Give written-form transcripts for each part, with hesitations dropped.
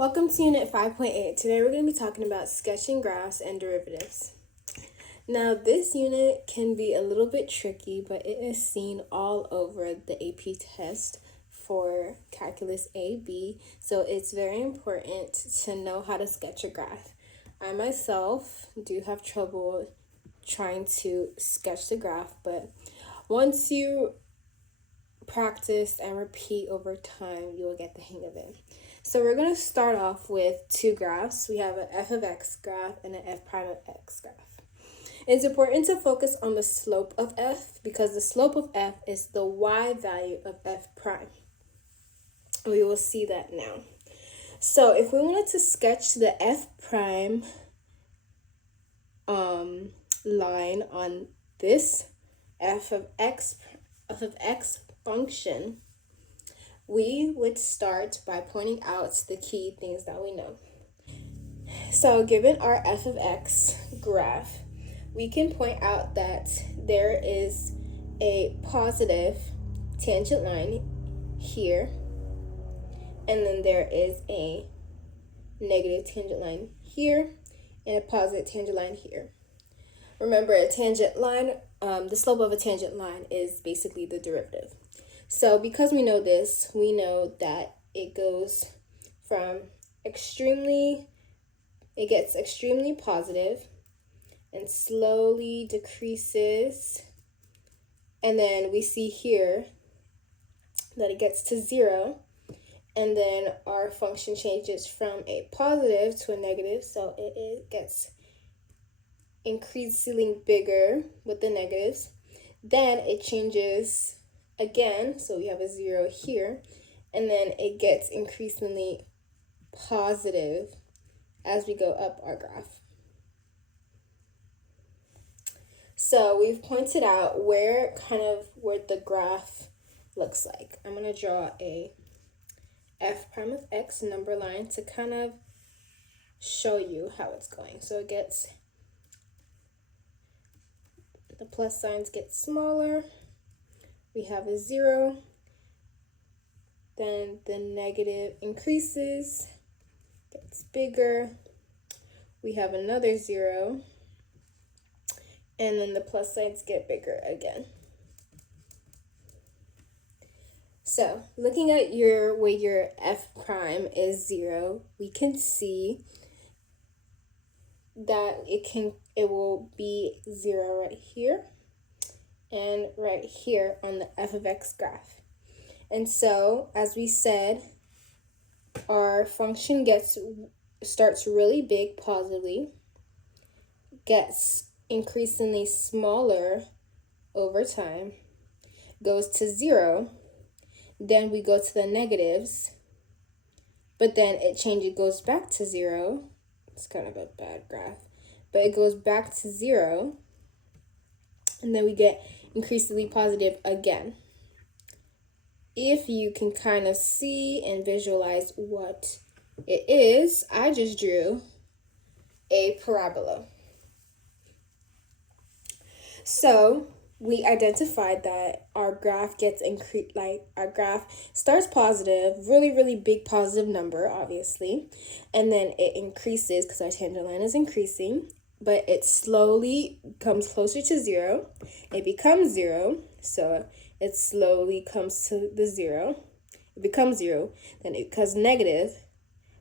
Welcome to Unit 5.8. Today we're going to be talking about sketching graphs and derivatives. Now this unit can be a little bit tricky, but it is seen all over the AP test for Calculus AB, so it's very important to know how to sketch a graph. I myself do have trouble trying to sketch the graph, but once you practice and repeat over time, you will get the hang of it. So we're going to start off with two graphs. We have an f of x graph and an f prime of x graph. It's important to focus on the slope of f because the slope of f is the y value of f prime. We will see that now. So if we wanted to sketch the f prime line on this f of x function, we would start by pointing out the key things that we know. So given our f of x graph, we can point out that there is a positive tangent line here, and then there is a negative tangent line here, and a positive tangent line here. Remember, a tangent line, the slope of a tangent line is basically the derivative. So because we know this, we know that it goes from it gets extremely positive and slowly decreases. And then we see here that it gets to 0. And then our function changes from a positive to a negative. So it gets increasingly bigger with the negatives. Then it changes again, so we have a 0 here, and then it gets increasingly positive as we go up our graph. So we've pointed out where the graph looks like. I'm going to draw a f prime of x number line to kind of show you how it's going. So the plus signs get smaller. We have a 0, then the negative increases, gets bigger, we have another 0, and then the plus signs get bigger again. So looking at where your f prime is 0, we can see that it will be 0 right here and right here on the f of x graph. And so, as we said, our function starts really big positively, gets increasingly smaller over time, goes to 0, then we go to the negatives, but then it goes back to 0. It's kind of a bad graph, but it goes back to 0, and then we get increasingly positive again. If you can kind of see and visualize what it is, I just drew a parabola. So we identified that our graph our graph starts positive, really big positive number, obviously, and then it increases because our tangent line is increasing, but it slowly comes closer to 0. It becomes 0, so it slowly comes to the 0. It becomes 0, then it becomes negative,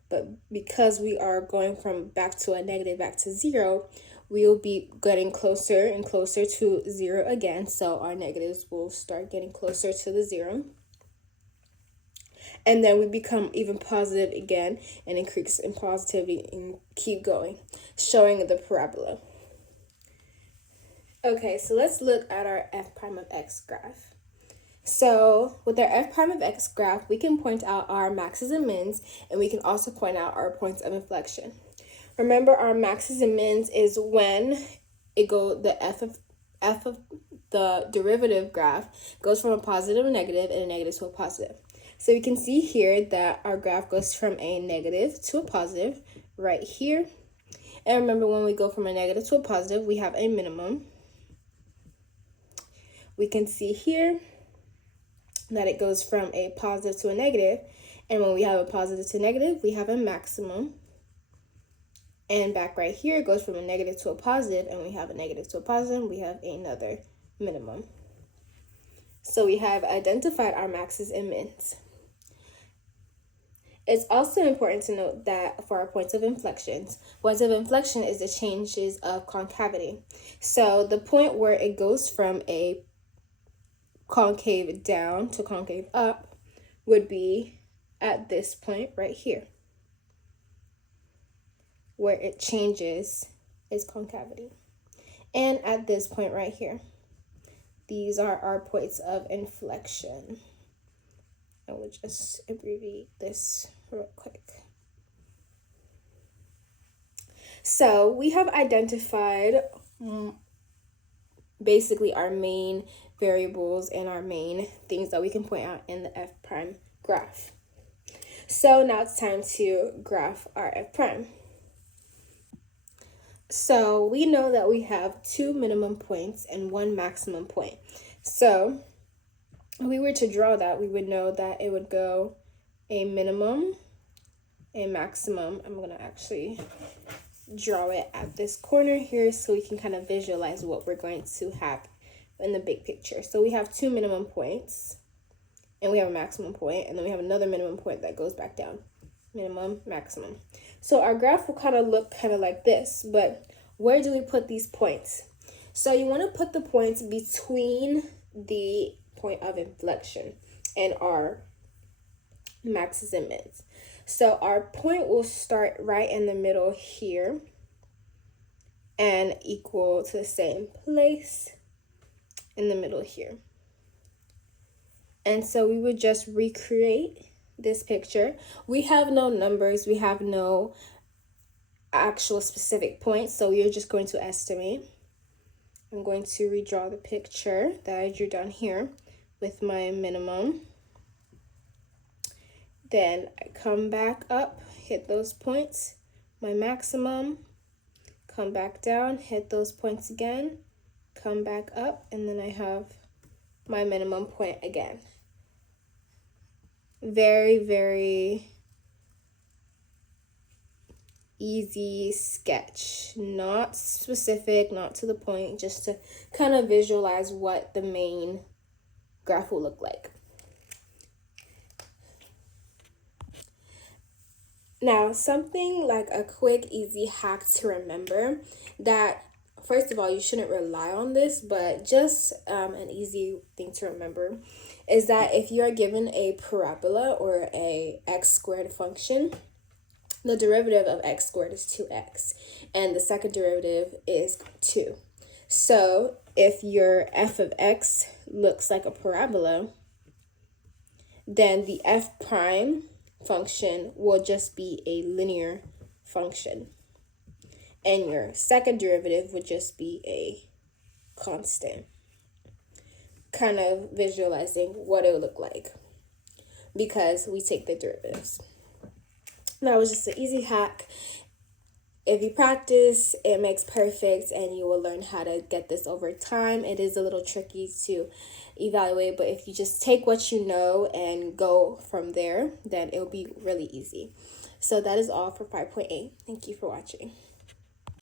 but because we are going from back to a negative back to 0, we will be getting closer and closer to 0 again, so our negatives will start getting closer to the 0. And then we become even positive again and increase in positivity and keep going, showing the parabola. Okay, so let's look at our f prime of x graph. So with our f prime of x graph, we can point out our maxes and mins, and we can also point out our points of inflection. Remember, our maxes and mins is when the f of the derivative graph goes from a positive to a negative and a negative to a positive. So we can see here that our graph goes from a negative to a positive right here. And remember, when we go from a negative to a positive, we have a minimum. We can see here that it goes from a positive to a negative, And when we have a positive to negative, we have a maximum. And back right here, it goes from a negative to a positive, and we have a negative to a positive, we have another minimum. So we have identified our maxes and mins. It's also important to note that for our points of inflection is the changes of concavity. So the point where it goes from a concave down to concave up would be at this point right here, where it changes its concavity. And at this point right here. These are our points of inflection. I will just abbreviate this real quick. So we have identified basically our main variables and our main things that we can point out in the f prime graph. So now it's time to graph our f prime. So we know that we have 2 minimum points and 1 maximum point. So if we were to draw that, we would know that it would go a minimum, a maximum. I'm going to actually draw it at this corner here so we can kind of visualize what we're going to have in the big picture. So we have 2 minimum points and we have a maximum point, and then we have another minimum point that goes back down. Minimum, maximum. So our graph will kind of look kind of like this, but where do we put these points? So you want to put the points between the point of inflection and our maxes and mins. So our point will start right in the middle here and equal to the same place in the middle here. And so we would just recreate this picture. We have no numbers, we have no actual specific points, so we are just going to estimate. I'm going to redraw the picture that I drew down here with my minimum. Then I come back up, hit those points, my maximum, come back down, hit those points again, come back up, and then I have my minimum point again. Very, very easy sketch, not specific, not to the point, just to kind of visualize what the main graph will look like. Now, something like a quick, easy hack to remember that, first of all, you shouldn't rely on this, but just an easy thing to remember is that if you are given a parabola or a x squared function, the derivative of x squared is 2x, and the second derivative is 2. So if your f of x looks like a parabola, then the f prime function will just be a linear function, and your second derivative would just be a constant. Kind of visualizing what it would look like because we take the derivatives. That was just an easy hack. If you practice, it makes perfect, and you will learn how to get this over time. It is a little tricky to evaluate, but if you just take what you know and go from there, then it'll be really easy. So that is all for 5.8. Thank you for watching.